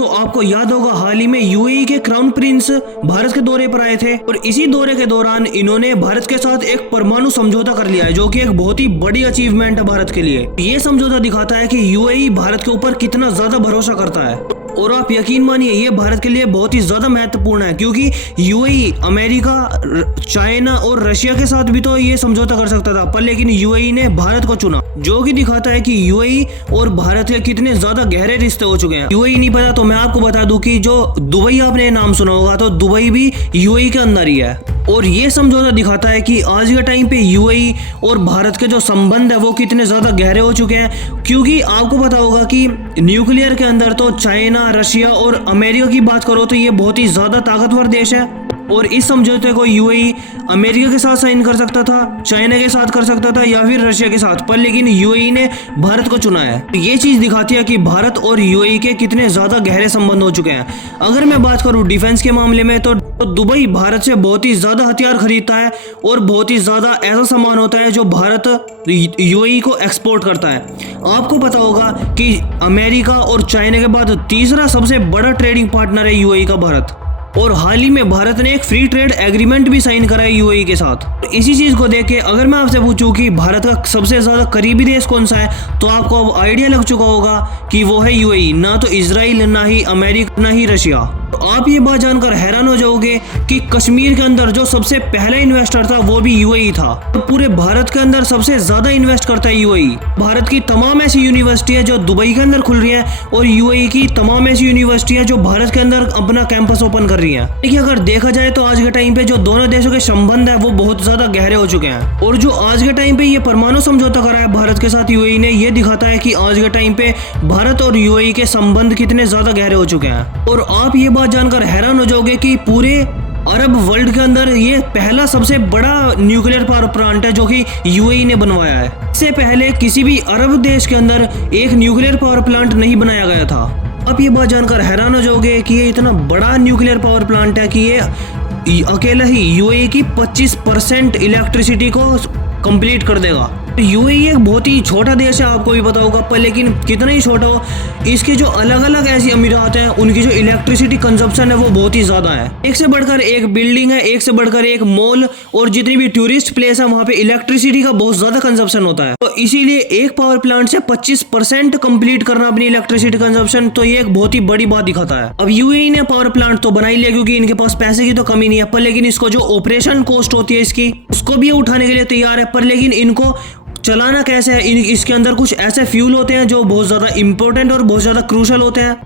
दोस्तों आपको याद होगा हाल ही में यूएई के क्राउन प्रिंस भारत के दौरे पर आए थे और इसी दौरे के दौरान इन्होंने भारत के साथ एक परमाणु समझौता कर लिया है, जो कि एक बहुत ही बड़ी अचीवमेंट है भारत के लिए। ये समझौता दिखाता है कि यूएई भारत के ऊपर कितना ज्यादा भरोसा करता है और आप यकीन मानिए ये भारत के लिए बहुत ही ज्यादा महत्वपूर्ण है, क्योंकि यूएई अमेरिका, चाइना और रशिया के साथ भी तो ये समझौता कर सकता था, पर लेकिन यूएई ने भारत को चुना, जो कि दिखाता है कि यूएई और भारत के कितने ज्यादा गहरे रिश्ते हो चुके हैं। यूएई नहीं पता तो मैं आपको बता दूं कि जो दुबई, आपने नाम सुना होगा, तो दुबई भी यूएई के अंदर ही है। और ये समझौता दिखाता है कि आज के टाइम पे यूएई और भारत के जो संबंध है वो कितने ज्यादा गहरे हो चुके हैं, क्योंकि आपको पता होगा कि न्यूक्लियर के अंदर तो चाइना, रशिया और अमेरिका की बात करो तो ये बहुत ही ज्यादा ताकतवर देश है और इस समझौते को यूएई अमेरिका के साथ साइन कर सकता था, चाइना के साथ कर सकता था या फिर रशिया के साथ, पर लेकिन यूएई ने भारत को चुना है। ये चीज दिखाती है कि भारत और यूएई के कितने ज्यादा गहरे संबंध हो चुके हैं। अगर मैं बात करूं डिफेंस के मामले में तो दुबई भारत से बहुत ही ज्यादा हथियार खरीदता है और बहुत ही ज्यादा ऐसा सामान होता है जो भारत यूएई को एक्सपोर्ट करता है। आपको पता होगा कि अमेरिका और चाइना के बाद तीसरा सबसे बड़ा ट्रेडिंग पार्टनर है यूएई का भारत, और हाल ही में भारत ने एक फ्री ट्रेड एग्रीमेंट भी साइन करा है यूएई के साथ। इसी चीज को देख के अगर मैं आपसे पूछूं कि भारत का सबसे ज्यादा करीबी देश कौन सा है, तो आपको अब आइडिया लग चुका होगा कि वो है यूएई, ना तो इजराइल, ना ही अमेरिका, ना ही रशिया। तो आप ये बात जानकर हैरान हो जाओगे कि कश्मीर के अंदर जो सबसे पहला इन्वेस्टर था वो भी यूएई था। तो पूरे भारत के अंदर सबसे ज्यादा इन्वेस्ट करता है यूएई। भारत की तमाम ऐसी यूनिवर्सिटी है जो दुबई के अंदर खुल रही है और यूएई की तमाम ऐसी यूनिवर्सिटी है जो भारत के अंदर अपना कैंपस ओपन कर रही है। देखिए अगर देखा जाए तो आज के टाइम पे जो दोनों देशों के संबंध है वो बहुत ज्यादा गहरे हो चुके हैं, और जो आज के टाइम पे ये परमाणु समझौता करा है भारत के साथ यूएई ने, ये दिखाता है कि आज के टाइम पे भारत और यूएई के संबंध कितने ज्यादा गहरे हो चुके हैं। और आप ये बात जानकर हैरान हो जाओगे कि पूरे अरब वर्ल्ड के अंदर ये पहला सबसे बड़ा न्यूक्लियर पावर प्लांट है जो कि यूएई ने बनवाया है। इससे पहले किसी भी अरब देश के अंदर एक न्यूक्लियर पावर प्लांट नहीं बनाया गया था। आप ये बात जानकर हैरान हो जाओगे कि ये इतना बड़ा न्यूक्लियर पावर प्लांट है कि ये अकेला ही यूएई की 25% इलेक्ट्रिसिटी को कंप्लीट कर देगा। यूएई एक बहुत ही छोटा देश है, आपको भी पता होगा, पर लेकिन कितना ही छोटा हो, इसके जो अलग अलग ऐसी अमीरात हैं उनकी जो इलेक्ट्रिसिटी कंजप्शन है वो बहुत ही ज्यादा है। एक से बढ़कर एक बिल्डिंग है, एक से बढ़कर एक मॉल, और जितनी भी टूरिस्ट प्लेस है वहाँ पे इलेक्ट्रिसिटी का बहुत ज्यादा कंजप्शन होता है। तो इसीलिए एक पावर प्लांट से 25% कंप्लीट करना अपनी इलेक्ट्रिसिटी कंजप्शन, तो ये एक बहुत ही बड़ी बात दिखाता है। अब यूएई ने पावर प्लांट तो बना ही लिया क्योंकि इनके पास पैसे की तो कमी नहीं है, पर लेकिन इसको जो ऑपरेशन कॉस्ट होती है इसकी, उसको भी उठाने के लिए तैयार है, पर लेकिन इनको चलाना कैसे है, इसके अंदर कुछ ऐसे फ्यूल होते हैं जो बहुत ज्यादा इंपॉर्टेंट और बहुत ज्यादा क्रूशल होते हैं।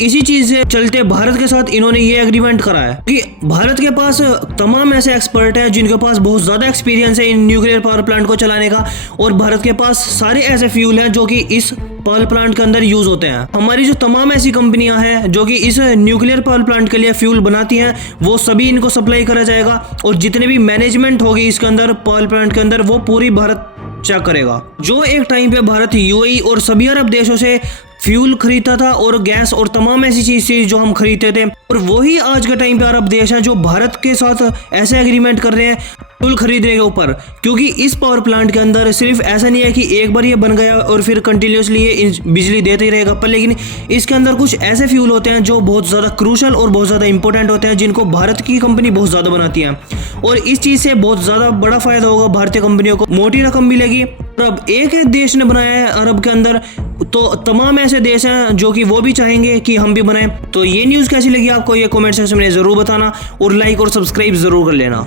इसी चीज से चलते भारत के साथ इन्होंने ये एग्रीमेंट करा है कि भारत के पास तमाम ऐसे एक्सपर्ट हैं जिनके पास बहुत ज्यादा एक्सपीरियंस है इन न्यूक्लियर पावर प्लांट को चलाने का, और भारत के पास सारे ऐसे फ्यूल हैं जो कि इस पावर प्लांट के अंदर यूज होते हैं। हमारी जो तमाम ऐसी कंपनियां हैं जो कि इस न्यूक्लियर पावर प्लांट के लिए फ्यूल बनाती हैं, वो सभी इनको सप्लाई करा जाएगा, और जितने भी मैनेजमेंट होगी इसके अंदर पावर प्लांट के अंदर वो पूरी भारत चेक करेगा। जो एक टाइम पे भारत यूएई और सभी अरब देशों से फ्यूल खरीदता था और गैस और तमाम ऐसी चीज थी जो हम खरीदते थे, और वही आज के टाइम पे अरब देश हैं जो भारत के साथ ऐसे एग्रीमेंट कर रहे हैं फ्यूल खरीदने के ऊपर, क्योंकि इस पावर प्लांट के अंदर सिर्फ ऐसा नहीं है कि एक बार ये बन गया और फिर कंटिन्यूसली ये बिजली देते ही रहेगा, पर लेकिन इसके अंदर कुछ ऐसे फ्यूल होते हैं जो बहुत ज़्यादा क्रूशल और बहुत ज़्यादा इंपॉर्टेंट होते हैं, जिनको भारत की कंपनी बहुत ज़्यादा बनाती है, और इस चीज़ से बहुत ज़्यादा बड़ा फायदा होगा भारतीय कंपनियों को, मोटी रकम मिलेगी। अब एक देश ने बनाया है अरब के अंदर, तो तमाम ऐसे देश हैं जो कि वो भी चाहेंगे कि हम भी बनाएं। तो ये न्यूज़ कैसी लगी आपको, ये कमेंट सेक्शन में जरूर बताना, और लाइक और सब्सक्राइब जरूर कर लेना।